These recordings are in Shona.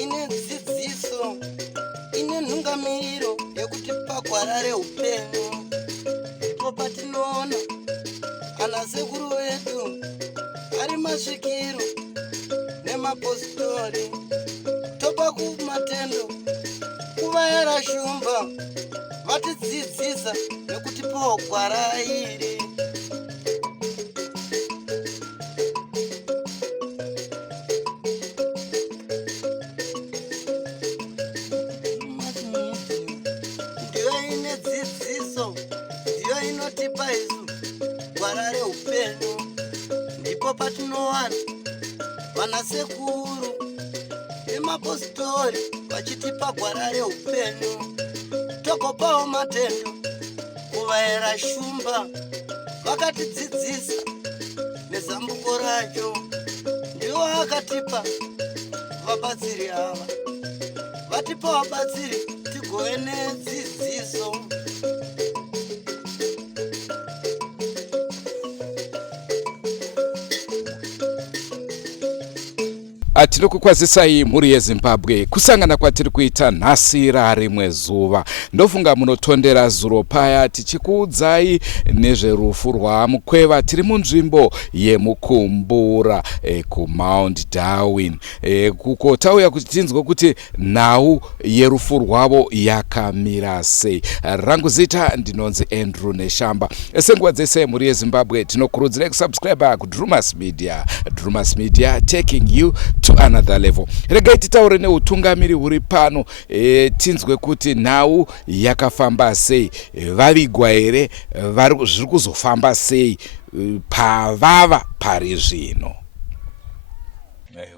ine dzidziso ine nhungamiriro yekutipa gwara reupenyu. Ndipo patinoona ana sekuru vedu ari masvikiro nemapositori, topa kumatendo kuvayera shumba vatidzidzisa nekutipawo gwara iri. Ndiyo ine dzidziso, ndiyo inotipa isu gwara reupenyu. Ndipo patinowana vanasekuru nemapositori vachitipa gwara reupenyu, togopawo matendo kuvayera shumba vakatidzidzisa nezambuko racho. Ndiwo akatipa vabatsiri ava, vatipa vabatsiri tigove nedzidziso. Tinokukwazisai mhuri yeZimbabwe. Kusangana kwatiri kuita nhasi rarimwe zuva. Ndofunga munotondera zuro paya tichikuudzai nezverufu rwaMukweva. Tiri munzvimbo yeMukumbura kuMount Darwin. Kukotauya kuti tinzwe kuti nhau yerufu rwavo yakamira sei. Rangu zita ndinonzi Andrew Neshamba. Senguva dzese mhuri yeZimbabwe tinokurudzirai kusubscribe kuDrumas Media. Drumas Media taking you to another level. Regai titaure neutungamiri huri pano, tinzwe kuti nhau yakafamba sei, vavigwa here, zviri kuzofamba sei pavava pari zvino.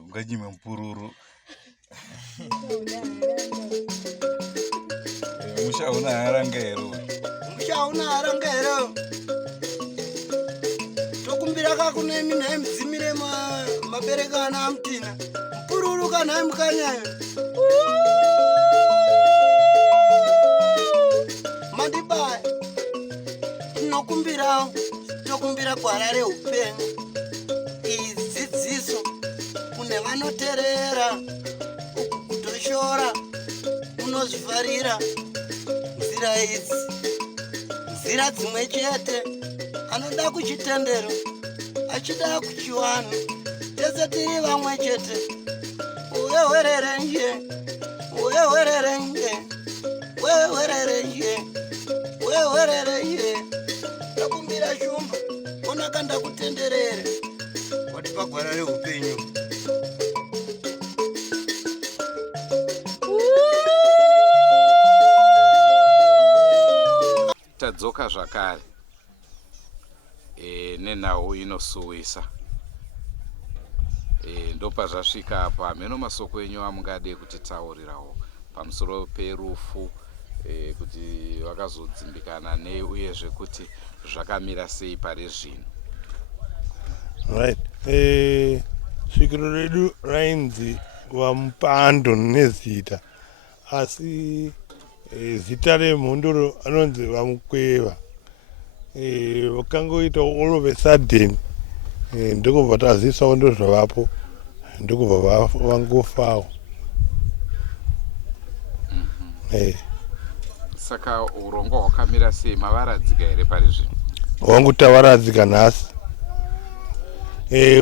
Unganyime mpururu. Mushauna harangero. Mushauna harangero. Tokumbira kakune mina mdzimire mabereka ana amtina. Mpururu kana mkanyayo. Mandibaya. Tokumbira gwara reupenyu. Idzidziso kune vanoterera kutoshora unozvivharira nzira idzi, nzira dzimwe chete. Anoda kuchitendero achida kuchiwana, tese tiri vamwe chete. Uwewerere nje, uwewerere nje, uwewerere nje, uwewerere nje. Takumbira shumba onakanda kutenderere watipa gwara reupenyu. Tadzoka zvakare nenhau inosuwisa. Ndopa zvasvika apa. Hameno masoko enyu amungade kutitaurirawo pamusoro perufu, kuti vakazodzimbikana nei uyezve kuti zvakamira sei pari zvino. Right. Svikiro redu rainzi Vamupando nezita, asi zita remhondoro anonzi Vamukweva. Vakangoita all of a sudden, ndokubva tazivisawo ndozvavapo, ndokubva vangofawo. Saka urongwa hwakamira sei, mavaradzika here pari zvino? Hwangu tavaradzika nhasi.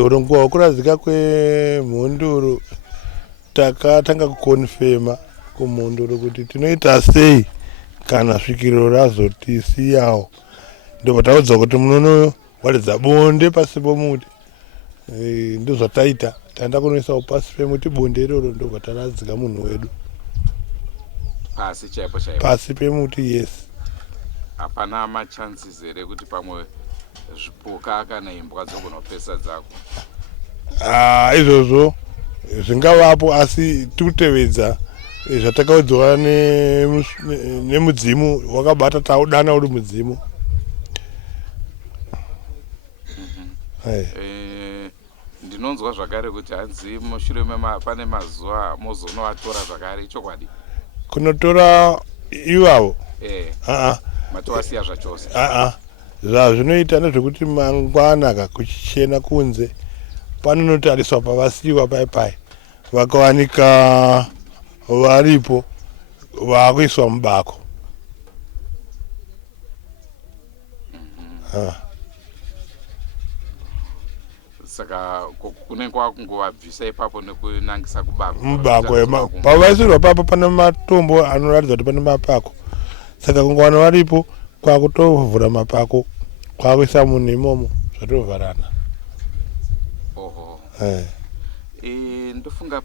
Urongwa hwekuradzika kwemhondoro takatanga kukonfema kumhondoro kuti tinoita sei kana svikiro razotisiyawo. Ndobva taudza kuti munono waridza bonde pasi pomuti. Ndozvataita, taenda kunoisawo pasi pemuti bonde iroro, ndobva taradzika munhu wedu. Pasi chaipo chaipo? Pasi pemuti, yes. Hapana machances here kuti pamwe zvipuka kana imbwa dzogonopesa dzako? Izvozvo zvingavapo, asi tikutevedza zvatakaudzwa nemudzimu. Wakabata taudana uri mudzimu. Ndinonzwa zvakare kuti hanzi mushure pane mazuva mozonovatora zvakare, ichokwadi? Kunotora ivavo? Matovasiya zvachose? zvazvinoita nezvekuti mangwana kuchichena kunze panonotariswa pavasiyiwa pai vakawanika varipo vakuiswa mubako. Saka kunenge kwakungovabvisa ipapo nekunangisa kubako. Mubako pavaisirwa papo pane matombo anoratidza kuti pane mapako. Saka kungowana varipo kwakutovhura mapako kwakuisa munhu imomo zvatovharana. Oho. Ndofunga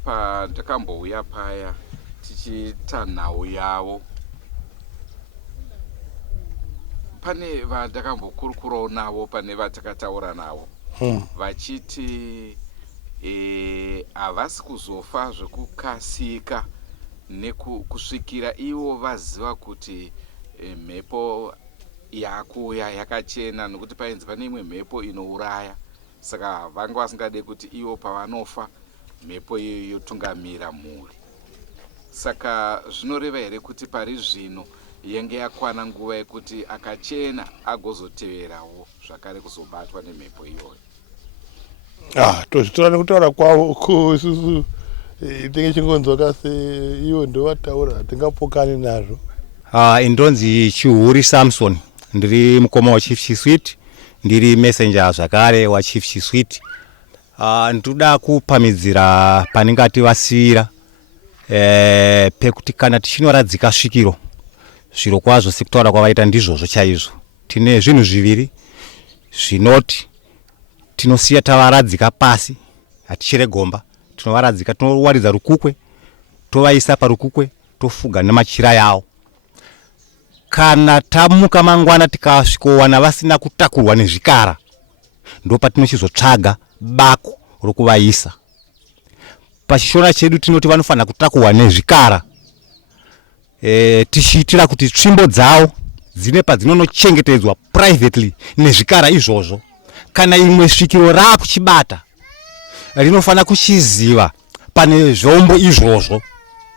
ndakambouya paya tichiita nhau yavo. Pane vandakambokurukurawo navo, pane vatakataura navo vachiti havasi kuzofa zvekukasika nekusvikira ivo vaziva kuti mhepo yakuya yakachena, nokuti painzi pane imwe mhepo inouraya. Saka vanga vasingade kuti ivo pavanofa mhepo iyo yotungamira mhuri. Saka zvinoreva here kuti pari zvino yenge yakwana nguva yekuti akachena agozoteverawo zvakare kuzobatwa nemhepo iyoyo? Tozvitora nekutaura kwavo isusu tinge chingonzwaka seivo ndovataura hatingapokani nazvo. Indonzi Chihuri Samson, ndiri mukoma wa Chief Chiswiti, ndiri messenger zvakare wa Chief Chiswiti. Ndoda kupamidzira panengati vasira pekuti kana tichinoradzika svikiro zviro kwazvo sekutaura kwavaita ndizvozvo chaizvo. Tine zvinhu zviviri zvinoti tinosiya tavaradzika pasi, hatichire gomba, tinovaradzika, tinowaridza rukukwe, tovaisa parukukwe, tofuga namachira yavo. Kana tamuka mangwana tikasvikowana vasina kutakurwa nezvikara, ndopatinochizotsvaga bako rokuvaisa. Pachishona chedu tinoti vanofanira kutakurwa nezvikara, tichiitira kuti tsvimbo dzavo dzine padzinonochengetedzwa privately nezvikara izvozvo. Kana imwe svikiro rakuchibata rinofanira kuchiziva pane zvombo izvozvo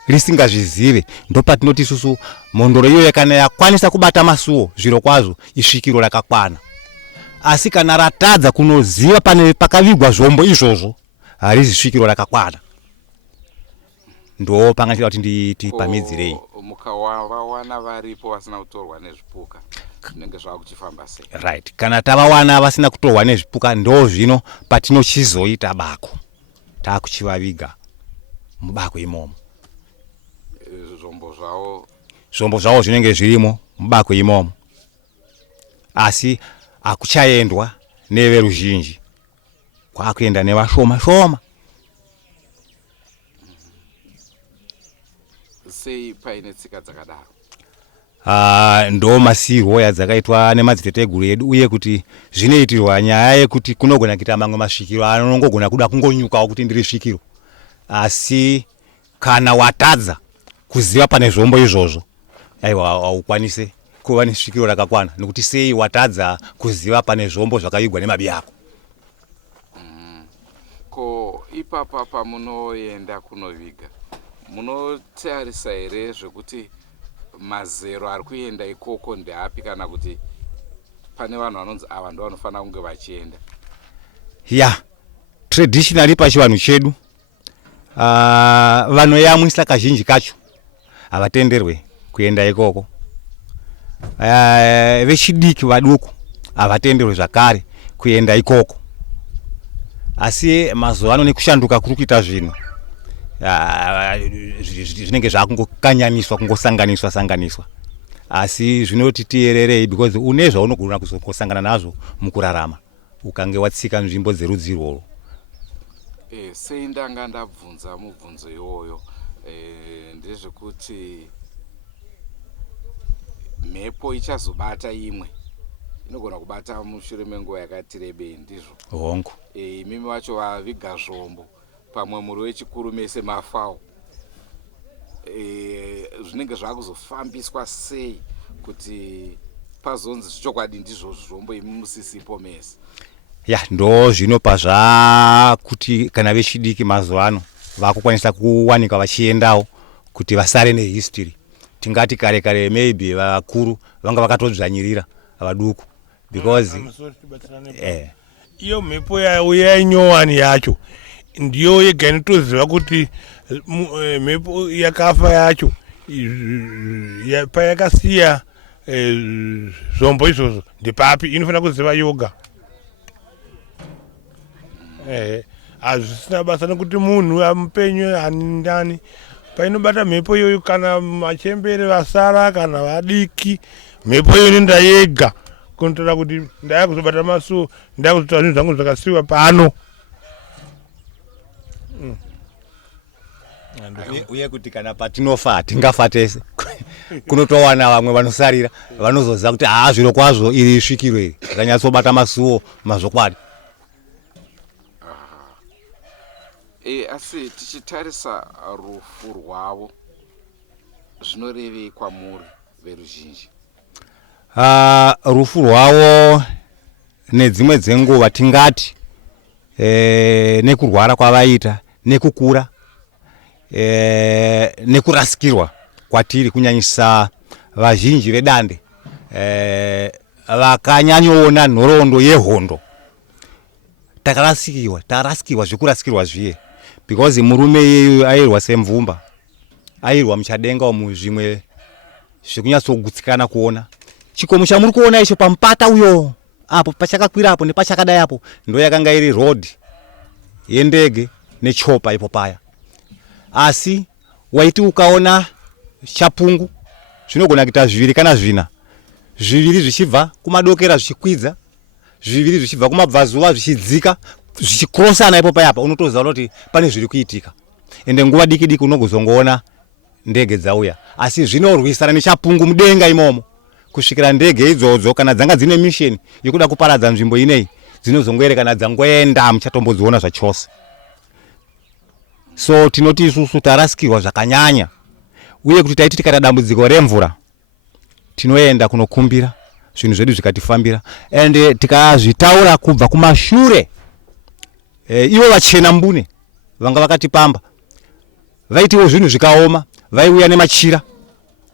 risingazvizive, ndopatinoti isusu mondoro iyoyo kana yakwanisa kubata masuo zviro kwazvo isvikiro rakakwana. Asi kana ratadza kunoziva pane pakavigwa zvombo izvozvo harizi svikiro rakakwana. Ndo pangatira kuti tipamidzirei. Mukavawana varipo vasina kutorwa nezvipuka zvinenge zvakuchifamba sei? Right. Kana tavawana vasina kutorwa nezvipuka ndo zvino patinochizoita bako takuchivaviga mubako imomo. Zvombo zvavo zvinenge zvirimo mubako imomo, asi akuchaendwa neveruzhinji, kwakuenda nevashoma shoma. Sei paine tsika dzakadaro? Ndo masirwo yadzakaitwa nemadziteteguru edu, uye kuti zvinoitirwa nyaya yekuti kunogona kuita mamwe masvikiro anongogona kuda kungonyukawo kuti ndiri svikiro. Asi kana watadza kuziva pane zvombo izvozvo, aiwa haukwanise kuva nesvikiro rakakwana. Nokuti sei watadza kuziva pane zvombo zvakavigwa nemabi ako. Ko ipapa pamunoenda kunoviga munotarisa here zvekuti mazero ari kuenda ikoko ndeapi, kana kuti pane vanhu vanonzi ava ndo vanofanira kunge vachienda? Traditionally pachivanhu chedu vanoyamwisa kazhinji kacho havatenderwe kuenda ikoko. Vechidiki vaduku havatenderwe zvakare kuenda ikoko. Asi mazuva ano nekushanduka kuri kuita zvinhu zvinenge zvakungokanyaniswa, kungosanganiswa. Asi zvinoti tiyererei, because une zvaunogona kuzosangana nazvo mukurarama ukange watsika nzvimbo dzerudzi irworwo. Sei ndanga ndabvunza mubvunzo iwoyo ndezvekuti mhepo ichazobata imwe inogona kubata mushure menguva yakati rebei, ndizvo? Hongu. Mimi vacho vaviga zvombo pamwe muri wechikuru mese mafawo, zvinenge zvakuzofambiswa sei kuti pazonzi zvichokwadi ndizvo zvombo imi musisipo mese? Ndo zvinopa zvakuti kana vechidiki mazuva ano vakukwanisa kuwanika vachiendawo kuti vasare nehistory. Tingati kare maybe vakuru vanga vakatodzvanyirira vaduku. because iyo mhepo yauya inyowani yacho ndiyo yega inotoziva kuti mhepo yakafa yacho payakasiya zvombo izvozvo ndepapi inofanira kuziva yoga. Hazvisina basa nekuti munhu mupenyu handani painobata mhepo iyoyo, kana machembere vasara kana vadiki, mhepo iyoyo inoenda yega kunotaura kuti ndaya kuzobata masuo, ndaya kuzotaura zvinhu zvangu zvakasiyiwa pano. uye kuti kana patinofa hatingafa tese kunotowana vamwe vanosarira vanozoziva kuti zviro kwazvo iri svikiro iri rakanyatsobata masuo mazvokwadi. Asi tichitarisa rufu rwavo zvinorevei kwamuri veruzhinji? Rufu rwavo nedzimwe dzenguva tingati nekurwara kwavaita, nekukura, nekurasikirwa kwatiri kunyanyisa vazhinji vedande vakanyanyoona nhoroondo yehondo. Tarasikirwa zvekurasikirwa zviye, because murume iyeyu airwa semvumba, airwa muchadenga umu, zvimwe zvekunyatsogutsikana kuona. Chikomo chamuri kuona icho pamupata uyo apo pachakakwira apo nepachakadai apo ndo yakanga iri road yendege nechopa ipo paya. Asi waiti ukaona chapungu zvinogona kuita zviviri kana zvina, zviviri zvichibva kumadokera zvichikwidza, zviviri zvichibva kumabvazuva zvichidzika, zvichikrosana ipo payapa, unotoziva kuti pane zviri kuitika. Ende nguva diki diki unogozongoona ndege dzauya, asi zvinorwisana nechapungu mudenga imomo kusvikira ndege idzodzo kana dzanga dzine mission yokuda kuparadza nzvimbo inei dzinozongoerekana dzangoenda muchatombodziona zvachose. So tinoti isusu tarasikirwa zvakanyanya, uye kuti taiti tikata dambudziko remvura tinoenda kunokumbira zvinhu zvedu zvikatifambira, ende tikazvitaura kubva kumashure. Ivo vachena mbune vanga vakatipamba vaitiwo zvinhu zvikaoma, vaiuya nemachira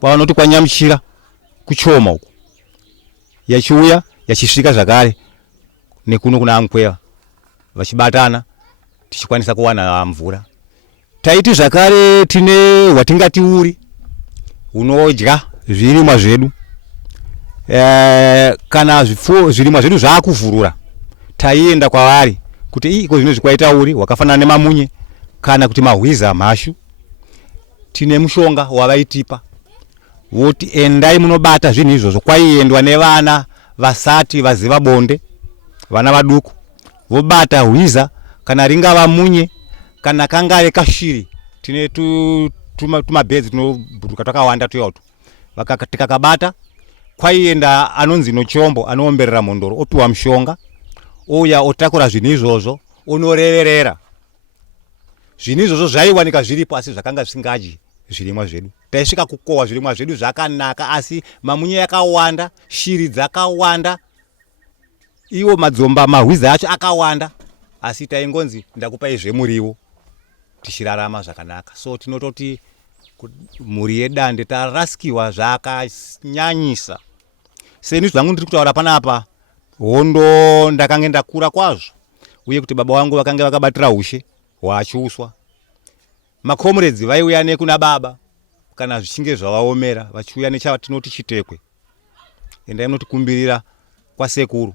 kwavanoti kwanyamuchira kuchoma uku, yachiuya yachisvika zvakare nekuno kuna Ankweva, vachibatana tichikwanisa kuwana mvura. Taiti zvakare tine hwatingati uri unodya zvirimwa zvedu, kana zvirimwa zvedu zvakuvhurura taienda kwavari kuti iko zvino zvikwaita uri wakafanana nemamunye kana kuti mahwiza mhashu. Tine mushonga wavaitipa voti endai munobata zvinhu izvozvo. Kwaiendwa nevana vasati vaziva bonde, vana vaduku vobata hwiza kana ringava munye kana kangave kashiri. Tine tumabhedzi tunobhuruka twakawanda tuyautu, tikakabata kwaienda anonzi nochombo anoomberera mondoro opiwa mushonga, ouya otakura zvinhu izvozvo onoreverera. Zvinhu izvozvo zvaiwanika zviripo asi zvakanga zvisingadyi zvirimwa zvedu. Taisvika kukohwa zvirimwa zvedu zvakanaka, asi mamunye yakawanda, shiri dzakawanda, iwo madzomba mahwiza acho akawanda, asi taingonzi ndakupai zvemuriwo tichirarama zvakanaka. So tinototi mhuri yedande tarasikirwa zvakanyanyisa. Seni zvangu ndiri kutaura panapa, hondo ndakange ndakura kwazvo, uye kuti baba vangu vakanga vakabatira ushe hwachiuswa. Makomredzi vaiuya nekuna baba kana zvichinge zvavaomera, vachiuya nechatinoti chitekwe, endai munotikumbirira kwasekuru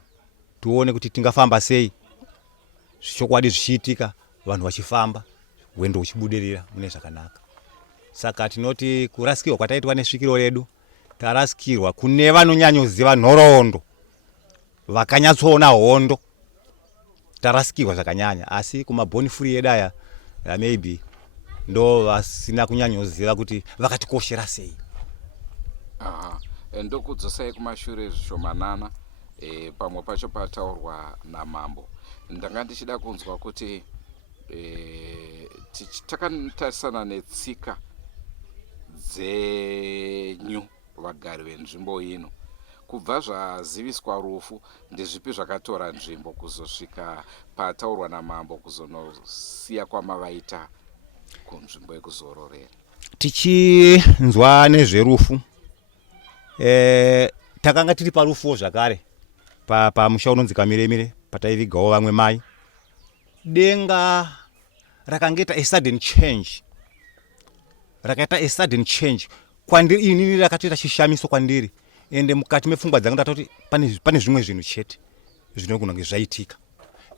tuone kuti tingafamba sei, zvichokwadi zvichiitika, vanhu vachifamba, wendo uchibudirira mune zvakanaka. Saka tinoti kurasikirwa kwataitwa nesvikiro redu, tarasikirwa kune vanonyanyoziva nhoroondo, vakanyatsoona hondo, tarasikirwa zvakanyanya. Asi kumabhoni free edaya maybe ndo vasina kunyanyoziva kuti vakatikoshera sei. Ndokudzosai kumashure zvishomanana, pamwe pacho pataurwa namambo. Ndanga ndichida kunzwa kuti takatarisana netsika dzenyu vagari venzvimbo ino, kubva zvaziviswa rufu ndezvipi zvakatora nzvimbo kuzosvika pataurwa namambo kuzonosiya kwamavaita kunzvimbo yekuzororera? Tichinzwa nezverufu, takanga tiri parufuwo zvakare pamusha unonzi Miremire pataivigawo vamwe mai. Denga rakangeta a sudden change, rakaita a sudden change kwandiri inini, rakatoita chishamiso kwandiri, ende mukati mepfungwa dzangu ndatoti pane zvimwe zvinhu chete zvinogona kunge zvaitika,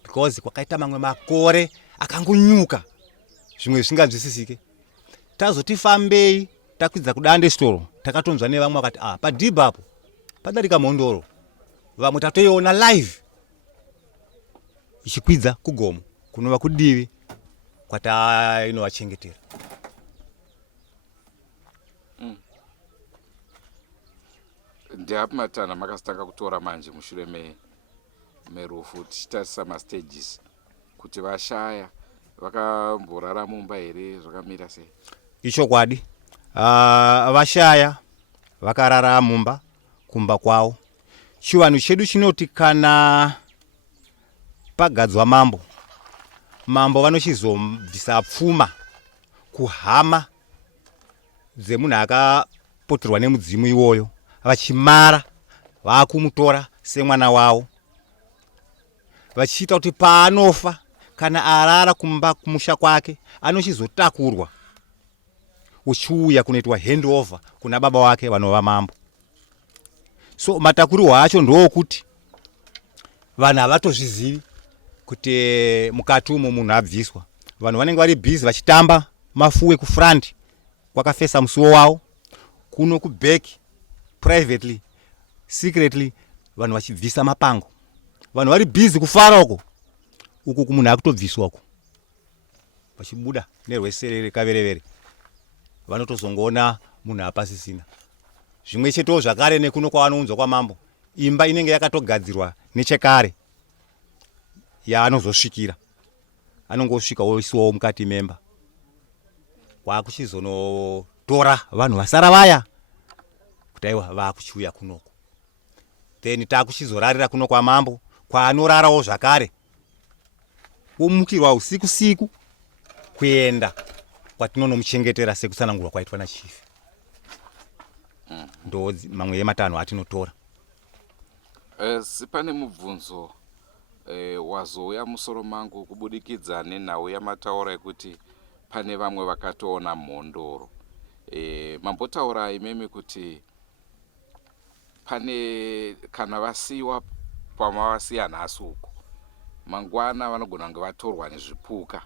because kwakaita mamwe makore akangonyuka zvimwe zvisinganzwisisike. Tazoti fambei takwidza kudande storo, takatonzwa nevamwe vakati padhibha apo padarika mhondoro, vamwe tatoiona live ichikwidza kugomo kunova kudivi kwatainovachengetera. Ndeapi matana makasitanga kutora manje mushure merufu, tichitarisa mastages kuti vashaya vakamborara mumba here, zvakamira sei? Ichokwadi, vashaya vakarara mumba kumba kwavo. Chivanhu chedu chinoti kana pagadzwa mambo vanochizobvisa pfuma kuhama dzemunhu akapoterwa nemudzimu iwoyo, vachimara vakumutora semwana wavo, vachiita kuti paanofa kana arara kumba kumusha kwake anochizotakurwa uchiuya kunoitwa handover kuna baba wake vanova mambo. So matakurirwo acho ndokuti vanhu havatozvizivi kuti mukati umo munhu abviswa. Vanhu vanenge vari busy vachitamba mafuwe kufront kwakafesa musuwo wavo, kuno kuback privately secretly vanhu vachibvisa mapango. Vanhu vari busy kufara uku kumunhu akutobviswa uku, vachibuda nerweserere kaverevere, vanotozongoona munhu apasisina. Zvimwe chetewo zvakare nekuno kwavanounzwa kwamambo, imba inenge yakatogadzirwa nechekare yaanozosvikira, anongosvika oisiwawo mukati memba, kwakuchizonotora vanhu vasara vaya kuti aiwa vakuchiuya kunoko, then takuchizorarira kuno kwamambo kwaanorarawo zvakare, omukirwa usiku siku kuenda kwatinonomuchengetera sekutsanangurwa kwaitwa nachifi. Ndo mamwe ematanho atinotora. Pane mubvunzo wazouya musoro mangu kubudikidza nenhau yamataura yekuti pane vamwe vakatoona mhondoro. Mambotaura imemi kuti pane kana vasiyiwa pamavasiya nhasi uko, mangwana vanogona kunge vatorwa nezvipuka.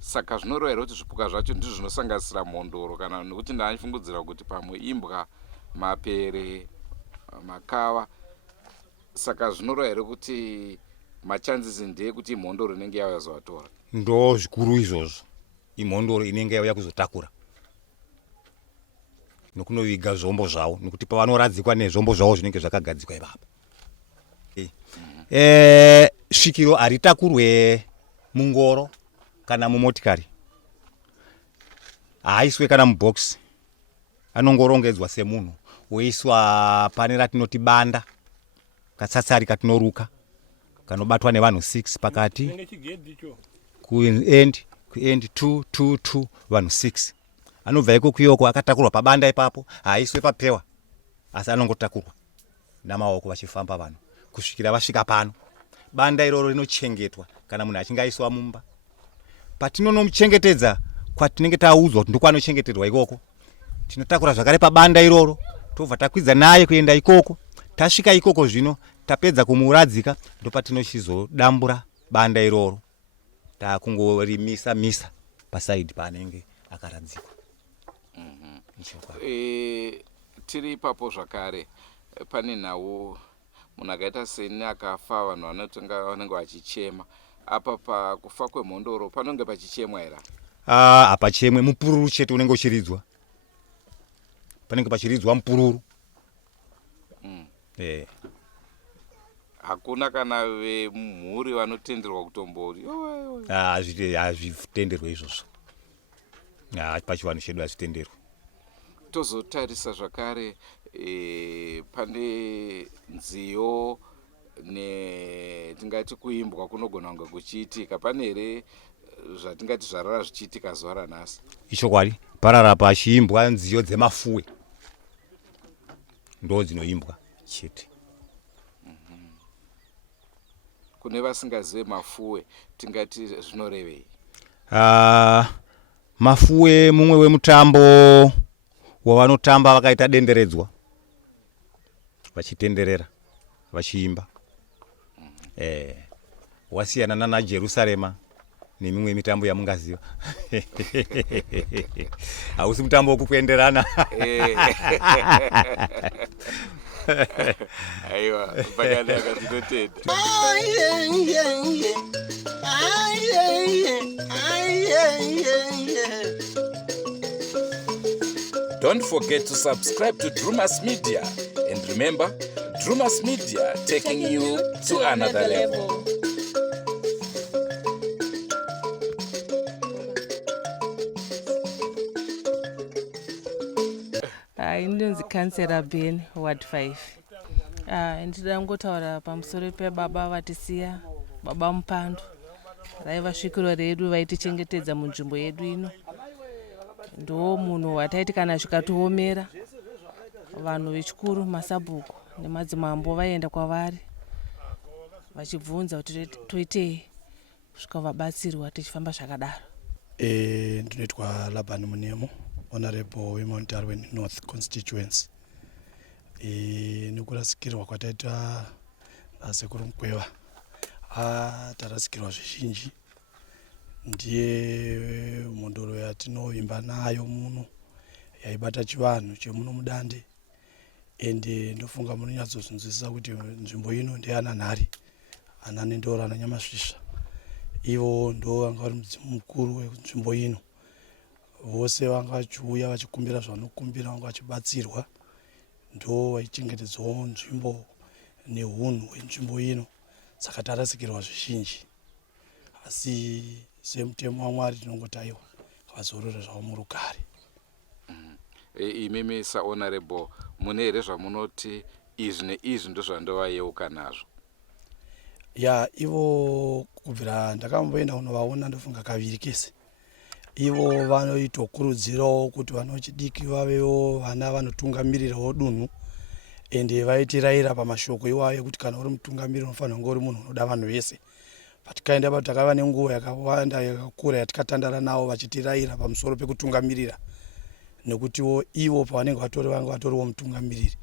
Saka zvinoreva here kuti zvipuka zvacho ndizvo zvinosanganisira mhondoro, kana nekuti ndaifungudzira kuti pamwe imbwa, mapere, makava. Saka zvinoreva here kuti machanzisi ndeyekuti imhondoro inenge yauya kuzovatora? Ndo zvikuru izvozvo, imhondoro inenge yauya kuzotakura nokunoviga zvombo zvavo, nokuti pavanoradzikwa nezvombo zvavo zvinenge zvakagadzikwa ivapa. Svikiro haritakurwe mungoro kana mumotikari, haaiswe kana mubhokisi, anongorongedzwa semunhu oiswa pane ratinoti banda, katsatsari katinoruka kanobatwa nevanhu 6 pakati, kuend 2 vanhu 6. Anobva ikoko akatakurwa pabanda ipapo, haaiswe papewa, asi anongotakurwa namaoko vachifamba vanhu kusvikira vasvika pano. Banda iroro rinochengetwa kana munhu achinge aiswa mumba. Patinonomuchengetedza kwatinenge taudzwa kuti ndokwanochengeterwa ikoko, tinotakura zvakare pabanda iroro, tobva takwidza naye kuenda ikoko. Tasvika ikoko zvino tapedza kumuradzika, ndopatinochizodambura banda iroro takungorimisa pasaidi paanenge akaradzikwa. Tiri ipapo zvakare, pane nhau munhu akaita seni akafa, vanhu vanenge vachichema. Apa pakufa kwemhondoro panonge pachichemwa here? Hapachemwe, mupururu chete unenge uchiridzwa, panenge pachiridzwa mupururu. Hakuna kana vemhuri vanotenderwa kutombori? Hazvitenderwe izvozvo, pachivanhu chedu hazvitenderwe. Tozotarisa zvakare, pane nziyo tingati kuimbwa kunogona kunge kuchiitika. Pane here zvatingati zvarara zvichiitika zuva ranhasi? Ichokwadi, parara pachiimbwa nziyo dzemafuwe ndo dzinoimbwa chete. kune vasingazive mafuwe tingati zvinorevei? Mafuwe mumwe wemutambo wavanotamba vakaita denderedzwa vachitenderera vachiimba. Wasiyana nana Jerusarema nemimwe mitambo yamungaziva. Hausi mutambo wokukwenderana. Aiwa, pakanaka tinotenda. Don't forget to subscribe to Drumas Media, and remember, Drumas Media taking you to another level. Ndinonzi Kansera Ben Ward 5. Ndinoda kungotaura pamusoro pebaba vatisiya, baba Mupando. Raiva svikiro redu vaitichengetedza munzvimbo yedu ino. Ndo munhu wataiti kana zvikatiomera vanhu vechikuru masabhuku nemadzimambo vaenda kwavari vachibvunza kuti toitei kusvika vabatsirwa tichifamba zvakadaro. Ndinoitwa Laban Munemo, Honorable Women Darwin North Constituency. Nekurasikirwa kwataita nasekuru Mukweva tarasikirwa zvizhinji. Ndiye mondoro yatinovimba nayo muno yaibata chivanhu chemuno mudande, ende ndofunga munonyatsozvinzwisisa kuti nzvimbo ino ndeyana nhari Anani Ndoro naNyamasvisva. Ivo ndo vanga vari mudzimu mukuru wenzvimbo ino. Vose vanga vachiuya vachikumbira zvavanokumbira, vanga vachibatsirwa, ndo vaichengetedzawo nzvimbo neunhu hwenzvimbo ino. Saka tarasikirwa zvizhinji, asi semutemo waMwari tinongotaiwa vazorora zvavo murugare. Imimi saHonorable mune here zvamunoti izvi neizvi ndozvandovayeuka nazvo? Ivo kubvira ndakamboenda kunovaona ndofunga kaviri kese. Ivo vanoitokurudzirawo kuti vanochidiki vavewo vana vanotungamirirawo dunhu, ende vaitiraira pamashoko iwayo kuti kana uri mutungamiriri unofanira kunge uri munhu unoda vanhu vese. Patikaenda patakava nenguva yakawanda yakakura yatikatandara navo vachitiraira pamusoro pekutungamirira, nekutiwo ivo pavanenge vanga vatoriwo mutungamiriri.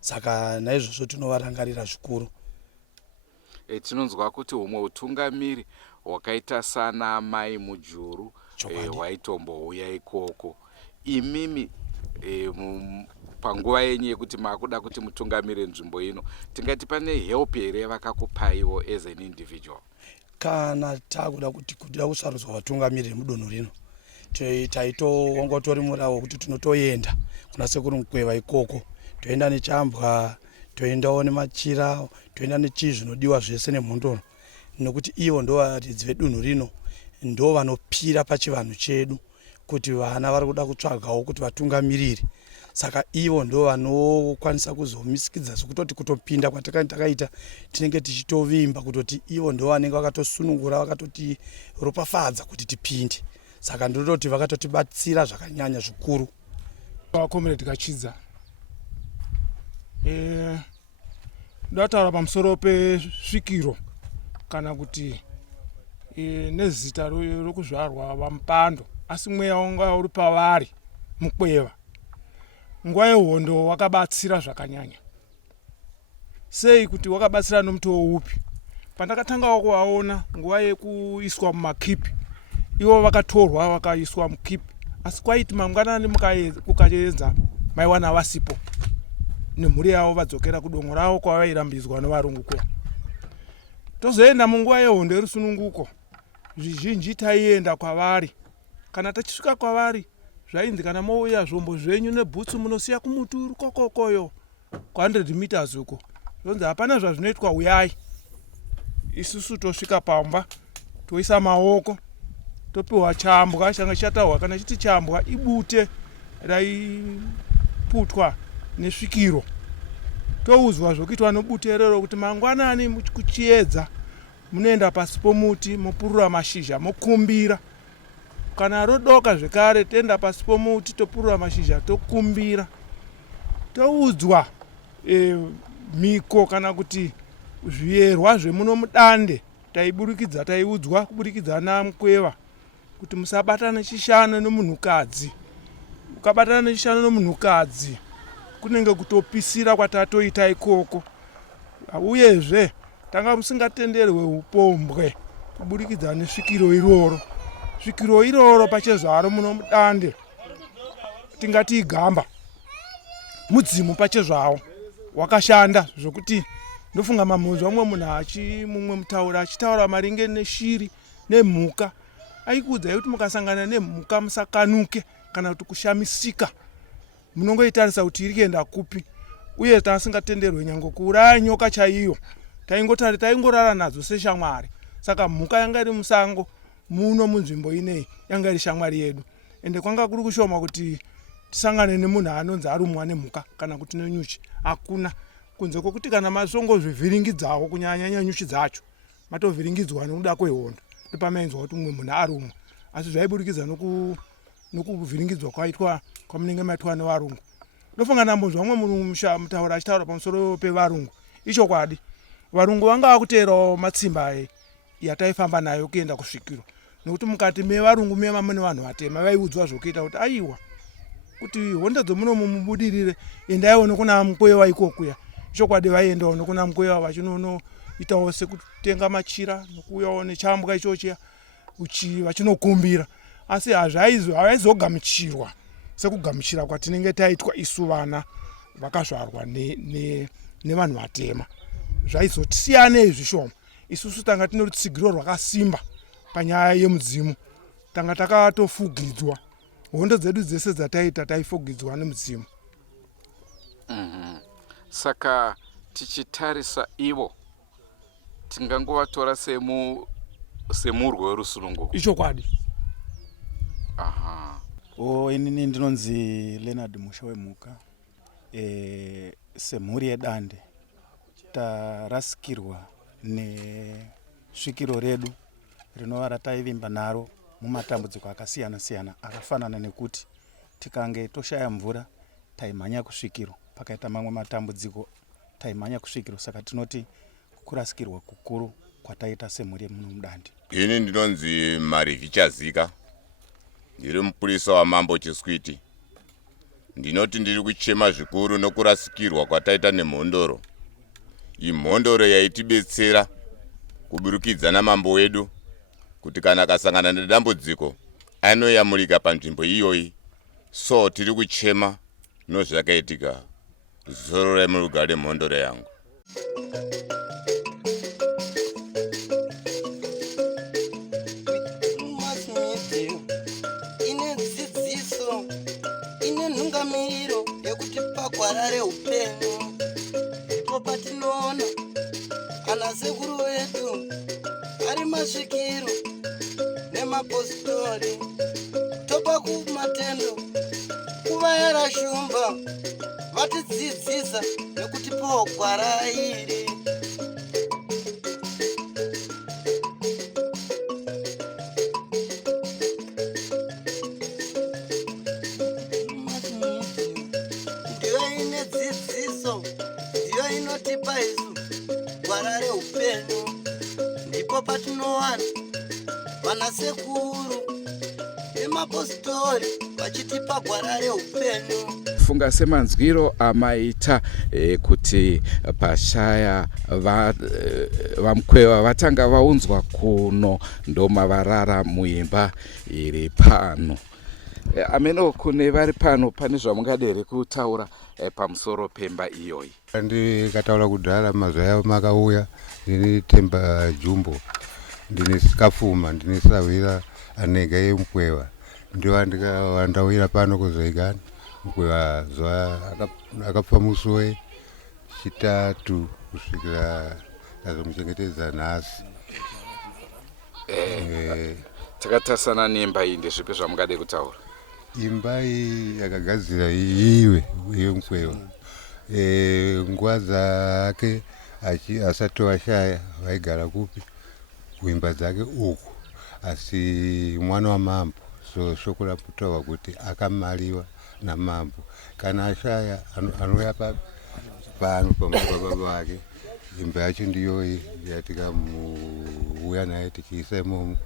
Saka naizvozvo tinovarangarira zvikuru. Tinonzwa kuti humwe utungamiri hwakaita sana Mai Mujuru waitombouya ikoko. Imimi panguva yenyu yekuti makuda kuti mutungamire nzvimbo ino, tingati pane help here vakakupaiwo as an individual? Kana takuda kuti kuda kusarudzwa vatungamiriri mudunhu rino, taitoongotori murawo kuti tinotoenda kuna sekuru Mukweva ikoko, toenda nechambwa, toendawo nemachira, toenda nechii zvinodiwa zvese nemhondoro, nekuti ivo ndo varidzi vedunhu rino, ndo vanopira pachivanhu chedu kuti vana vari kuda kutsvagawo kuti vatungamiriri. Saka ivo ndo vanokwanisa kuzomisikidza sokutoti kutopinda kwatakaita tinenge tichitovimba kutoti ivo ndo vanenge vakatosunungura vakatoti ropafadza kuti tipinde. Saka ndinototi vakatotibatsira zvakanyanya zvikuru. Comrade Kachidza, ndataura pamusoro pesvikiro kana kuti nezita rokuzvarwa vaMupando, asi mweya wanga uri pavari Mukweva. Nguva yehondo wakabatsira zvakanyanya. Sei kuti wakabatsira nomutoo upi? Pandakatangawo kuvaona nguva yekuiswa mumakipi, ivo vakatorwa vakaiswa mukipi, asi kwaiti mangwanani kukaedza maiwana vasipo, nemhuri yavo vadzokera kudongo ravo kwavairambidzwa nevarungu ko. Tozoenda munguva yehondo yerusununguko, zvizhinji taienda kwavari. Kana tachisvika kwavari, zvainzi kana mouya zvombo zvenyu nebhutsu munosiya kumuturu kokokoyo kwa 100 meters uko. Zvonzi hapana zvazvinoitwa, uyai. Isusu tosvika pamba, toisa maoko, topiwa chambwa changa chatahwa kana chiti chambwa ibute raiputwa nesvikiro. Toudzwa zvokuitwa nobuterero kuti mangwanani kuchiedza munoenda pasi pomuti mopurura mashizha mokumbira. Kana rodoka zvekare tenda pasi pomuti topurura mashizha tokumbira. Toudzwa mhiko kana kuti zviyerwa zvemuno mudande taiburikidza taiudzwa kuburikidza naMukweva kuti musabatana chishano nomunhukadzi. Ukabatana nechishano nomunhukadzi kunenge kutopisira kwatatoita ikoko. Uyezve tanga musingatenderwe upombwe kuburikidza nesvikiro iroro. Svikiro iroro pachezvaro muno mudande tingati igamba mudzimu pachezvawo wakashanda zvokuti ndofunga mamhonzo amwe munhu mumwe mutaura achitaura maringe neshiri nemhuka aikuudzai kuti mukasangana nemhuka musakanuke kana kuti kushamisika munongoitarisa kuti iri kuenda kupi. Uye tasingatenderwe nyange kuuraya nyoka chaiyo taingorara nadzo seshamwari. Saka mhuka yanga iri musango muno munzvimbo inei yanga iri shamwari yedu. Ende kwanga kuri kushoma kuti tisangane nemunhu anonzi arumwa nemhuka kana kuti nenyuchi. Hakuna kunze kwokuti kana masongozvivhiringidzawo kunyanya nyuchi dzacho matovhiringidzwa nokuda kwehondo ndopamainzwa kuti mumwe munhu arumwa. Asi zvaiburikidza nokuvhiringidzwa kwaitwa kwamunenge maitwa nevarungu. Ndofunga ndambonzwa mumwe munhu mutaura achitaura pamusoro pevarungu. Ichokwadi varungu vanga vakuteerawo matsimba yataifamba nayo kuenda kusvikiro. Nokuti mukati mevarungu mema mune vanhu vatema vaiudzwa zvokuita kuti aiwa kuti honda dzomuno mumubudirire endaiwo nokuna Mukweva ikokuya. Ichokwadi vaiendawo nokuna Mukweva vachinonoitawo sekutenga machira nokuuyawo nechambwa ichochiya vachinokumbira. Asi havaizogamuchirwa sekugamuchira kwatinenge taitwa isu vana vakazvarwa nevanhu vatema. Zvaizotisiyanei zvishoma. Isusu tanga tine rutsigiro rwakasimba panyaya yemudzimu. Tanga takatofugidzwa. Hondo dzedu dzese dzataita taifugidzwa nemudzimu. Saka tichitarisa ivo tingangovatora semurwo werusununguko. Ichokwadi. Inini ndinonzi Leonard Musha wemhuka. Semhuri yedande tarasikirwa nesvikiro redu rinova rataivimba naro mumatambudziko akasiyana siyana akafanana nekuti tikange toshaya mvura taimhanya kusvikiro, pakaita mamwe matambudziko taimhanya kusvikiro. Saka tinoti kurasikirwa kukuru kwataita semhuri muno mudande. Ini ndinonzi Marivichazika, ndiri mupurisa waMambo Chiswiti. Ndinoti ndiri kuchema zvikuru nokurasikirwa kwataita nemhondoro. Imhondoro yaitibetsera kuburikidza namambo wedu kuti kana akasangana nedambudziko anoyamurika panzvimbo iyoyi. So tiri kuchema nozvakaitika. Zororai murugare mhondoro yangu. Ine nhungamiro yekuti pagwarare upenyu ndipo patinoona ana sekuru vedu ari masvikiro nemapositori topa kumatendo kuvayara shumba vatidzidzisa nekuti pogwara iri. Ndiyo ine dzidziso, ndiyo inotipa isu gwara reupenyu. Ndipo patinowana vana sekuru nemapositori vachitipa gwara reupenyu. Funga semanzwiro amaita kuti pashaya vaMukweva vatanga vaunzwa kuno ndomavarara muimba iri pano. Ameno kune vari pano pane zvamungadere kutaura pamusoro pemba iyoyi. Ndikataura kudhara mazaya makauya ndini Temba Jumbo, ndini Sikafuma, ndini Savira anega yeMukweva. Ndiwo ndikawandawira pano kuzoigana Mukweva zuva akapfa musi wechitatu kusvikira azomuchengetedza nhasi. Takatasana nemba iyi ndezvipi zvamungade kutaura? Imba iyi yakagadzira iwe yeMukweva. Nguva dzake asati washaya vaigara kupi kuimba dzake uku, asi mwana wamambo. So shoko raputaurwa kuti akamaliwa namambo. Kana ashaya anouya pano pamusoro pababa vake imba yacho ndiyo yatikamuuya naye tichiisa imomo.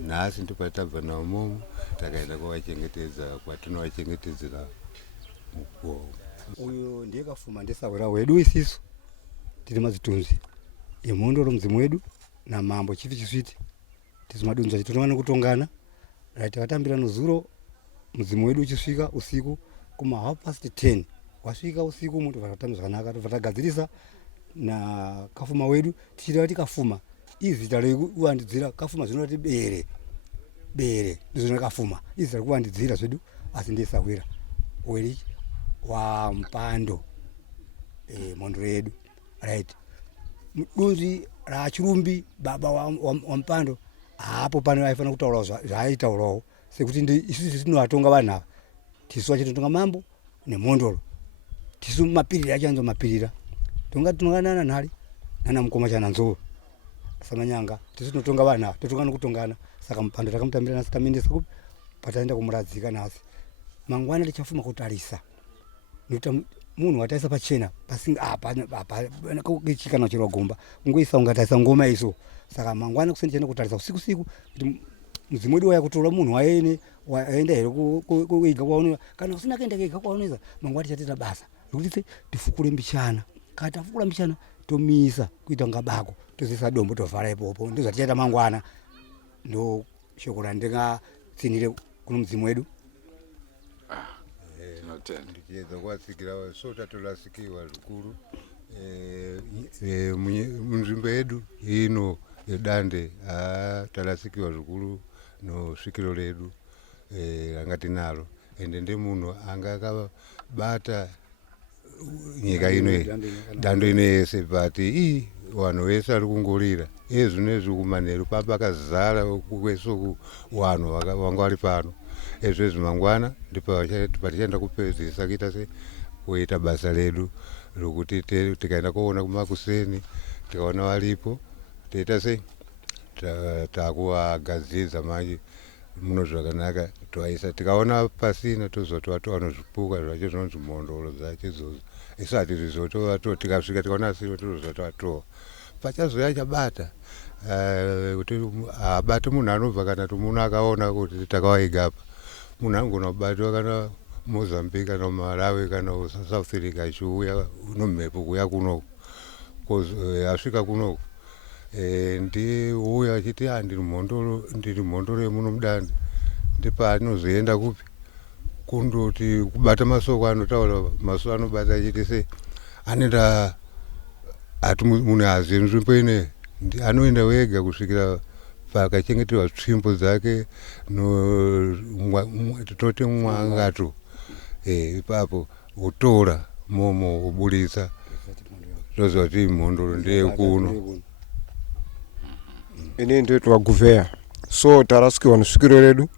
Nhasi ndipatabva nawo momo takaenda kwavachengetedza kwatinovachengetedzera mukuwo. Uyu ndiye kafuma ndesawera wedu isisu tiri mazitunzi emhondoro mudzimu wedu namambo chifi chisviti tisi madunzi achitotongana kutongana takatambira nozuro mudzimu wedu uchisvika usiku kuma 10:30 wasvika usiku moto vakatamba zvakanaka vatagadzirisa na kafuma wedu tichireva tikafuma izita rekuvandidzira kafuma zvinoti bere ndizvo kafuma izita rekuvandidzira zvedu asi ndesawira weri wa mpando mondoro yedu right mudunzi rachirumbi baba wa mpando hapo pane aifana kutaurawo zvaaitaurawo sekuti isusu tinovatonga vanhu ava tisu vachitotonga mambo nemondoro tisu mapirira achanzo mapirira tonganana nhari nana mukoma chananzoo samanyanga tisu tinotonga vanhu ava totongana kutongana saka mpando takamutambira nasi tamendesa kupi pataenda kumuradzika nasi mangwana tichafuma kutarisa nokuti munhu wataisa pachena pasingaapachikana chirwa gomba ungoisa ungataisa ngoma iso saka mangwana kuseni tienda kutarisa usiku kuti mudzimu wedu waya kutora munhu waenda here kuiga kwaunova kana usina kuenda keiga kwaunoisa mangwana tichatita basa rekuti tifukure mbichana kana tafukura mbichana tomisa kuita kunga bako tozoisa dombo tovhara ipopo ndozvatichaita mangwana ndo shoko randingatsinire kuno mudzimu wedu. Ndichiedza kuvatsikira so tatorasikiwa zvikuru munzvimbo yedu ino yedande tarasikiwa zvikuru nosvikiro redu ranga tinaro ende ndemunhu anga akabata nyika ino dando ino yese pati vanhu vese vari kungorira ezvinezvi kumanheru papakazara kwesoku vanhu vanga vari pano ezvezvi mangwana ndipatichaenda kupedzisa kuita se kuita basa redu rokuti tikaenda koona kumakuseni tikaona varipo toita sei takuvagadzidza manje muno zvakanaka toaisa tikaona pasina tozotova vanozvipuka zvacho zvinonzi mhondoro dzacho idzodzo isati zvizotova tikasvika tikaona asiro tozotova toa pachazoya chabata kuti abate munhu anobva kana tomunhu akaona kuti takavaigapa munhu angona kubatwa kana Mozambique kana Malawi kana South Africa achiuya nomhepo kuya kunoku asvika kunoku ndiuya achiti ndiri mhondoro yemuno mudande ndipaanozoenda kupi kundoti kubata masoko anotaura masoko anobata achiti se anoenda ati munhu hazivi nzvimbo ineyi anoenda wega kusvikira pakachengeterwa tsvimbo dzake toti mwangato ipapo utora momo ubudisa tozoti mhondoro ndeyekuno. Ini ndoitwa Guveya so tarasikiwa nosvikiro redu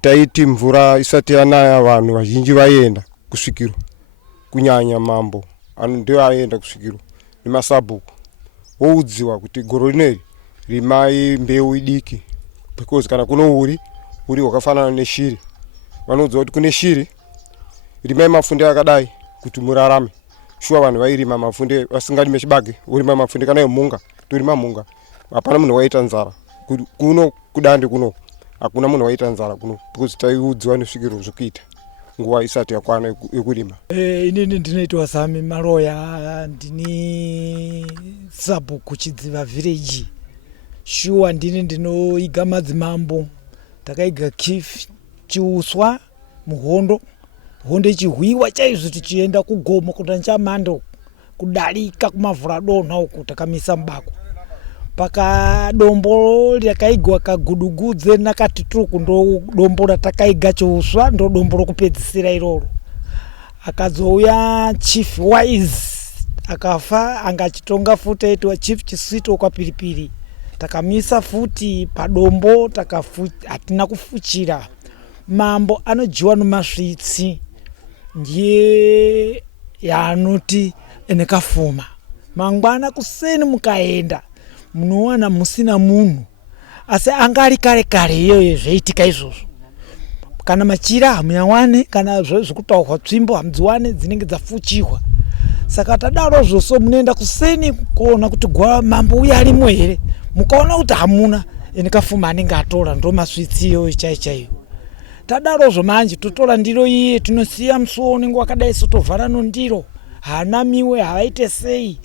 taiti mvura isati yanaya vanhu vazhinji vaienda kusvikiro kunyanya mambo ndio aenda kusvikiro nemasabhuku woudziwa kuti goro rineri rimai mbeu idiki because kana kuno uri wakafanana neshiri vanoudza kuti kune shiri rimai mafunde akadai kuti murarame shuwa vanhu vairima mafunde vasingarime chibage urima mafunde kana emunga torima munga hapana munhu waita nzara kuno kudande kuno hakuna munhu waita nzara kuno because taiudziwa nesvikiro zvokuita nguva isati yakwana yekurima. Inini ndinoitwa Sami Maloya ndini sabhuku Chidziva village shuwa ndini ndinoiga madzimambo takaiga chief chiuswa muhondo hondo ichihwiwa chaizvo tichienda kugomo kutancha mando kudarika kumavhura donha uku takamisa mubako paka dombo rakaigwa kagudugudze nakatituku ndo dombo ratakaiga chiuswa ndo dombo rokupedzisira iroro akadzouya chief wise akafa angachitonga futi aitwa chief chisito kwa Pilipili takamisa futi padombo hatina kufuchira mambo anojiwa nomasvitsi ndiye yaanoti enekafuma mangwana kuseni mukaenda munowana musina munhu asi angari kare kare iyoyo zvaitika izvozvo kana machira hamuyawane kana zvekutaurwa tsvimbo hamudziwane dzinenge dzafuchirwa saka tadaro zvoso munoenda kuseni kuona kuti mambo uya arimo here, mukaona kuti hamuna, ene kafuma anenge atora ndo maswitsiyo chaiyo. Tadarozvo manje totora ndiro iye tinosiya musuwo unenge wakadai sotovhara nondiro, hanamiwe havaite sei,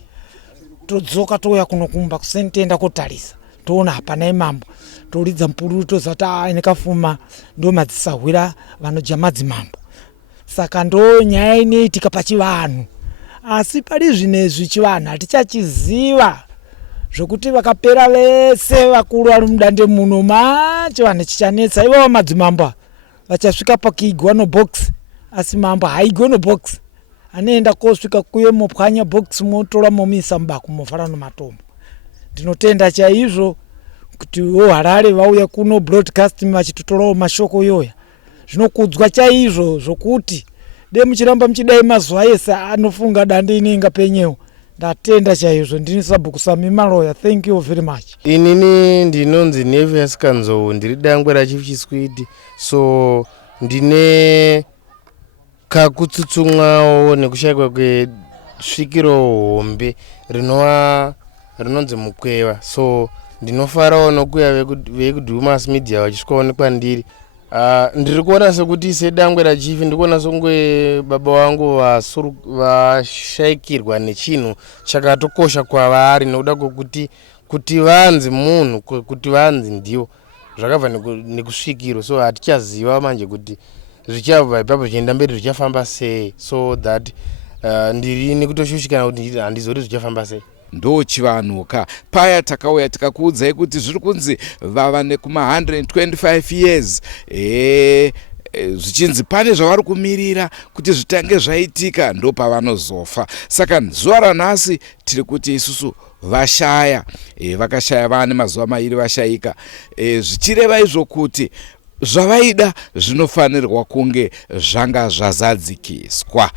todzoka touya kunokumba kuseni toenda kotarisa toona hapana imambo, toridza mupururu tozati ene kafuma ndo madzisahwira vanodya madzimambo. Saka ndo nyaya inoitika pachivanhu, asi pari zvinezvi chivanhu hatichachiziva zvokuti vakapera vese vakuru vari mudande muno chivanhu chichanetsa ivavo madzimamba vachasvika pakuigwa nobox, asi mambo haigwe nobox, anoenda kosvika kuye mopwanya box motora momisa mubako mofara nomatombo. Ndinotenda chaizvo kuti Harare vauya kuno broadcast vachitotorawo mashoko yoya, zvinokudzwa chaizvo zvokuti de muchiramba muchidai mazuva ese anofunga dande inenga penyewo. Ndatenda chaizvo. Ndini Sabhuku Sami Maloya. Thank you very much. Inini ndinonzi Nevious Kanzo, ndiri dangwe raChief Chiswidi, so ndine kakutsutsumwawo nekushayikwa kwesvikiro hombe rinonzi Mukweva, so ndinofarawo nokuya vekuDhumas Media vachisvikawo kwandiri. Ndiri kuona sekuti sedangwe raChief ndiri kuona songwe baba wangu vashayikirwa nechinhu chakatokosha kwavari, nokuda kwokuti kuti vanzi munhu, kuti vanzi ndiwo zvakabva nekusvikiro, so hatichaziva manje kuti zvichabva ipapo zvichienda mberi zvichafamba sei, so that ndiri nekutoshushikana kuti handizoti zvichafamba sei. Ndo chivanhuka paya takauya tikakuudzai kuti zviri kunzi vava nekuma 125 years zvichinzi pane zvavari kumirira kuti zvitange zvaitika ndo pavanozofa. Saka zuva ranhasi tiri kuti isusu vashaya, vakashaya vane mazuva mairi vashayika, zvichireva izvo kuti zvavaida zvinofanirwa kunge zvanga zvazadzikiswa.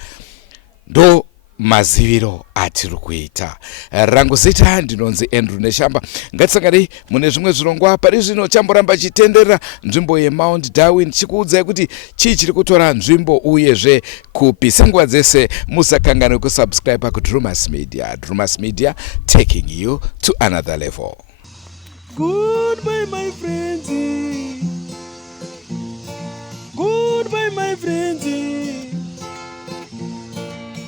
Ndo maziviro atiri kuita. Rangu zita ndinonzi Andrew Neshamba. Ngatisanganei mune zvimwe zvirongwa pari zvino chamboramba chitenderera nzvimbo yeMount Darwin chikuudzai kuti chii chiri kutora nzvimbo uyezve kupi. Senguva dzese musakanganwe kusubscribe kuDhumas Media. Dhumas Media, taking you to another level. Goodbye my friends. Goodbye my friends.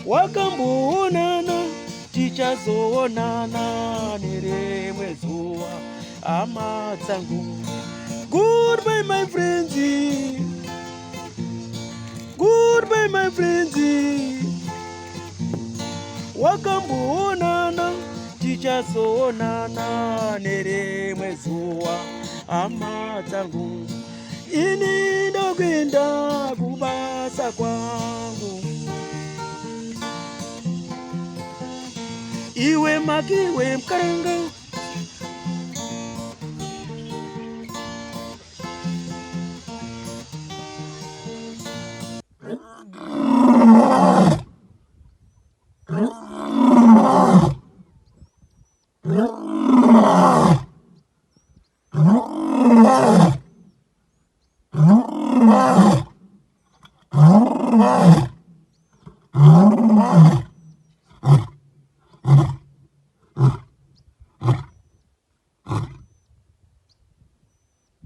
Wakamboonana tichazoonana nerimwe zuva hama dzangu. Goodbye my friends. Goodbye my friends. Wakamboonana tichazoonana nerimwe zuva hama dzangu. Ini ndokwenda kubasa kwangu, iwe makiwe mkarenga.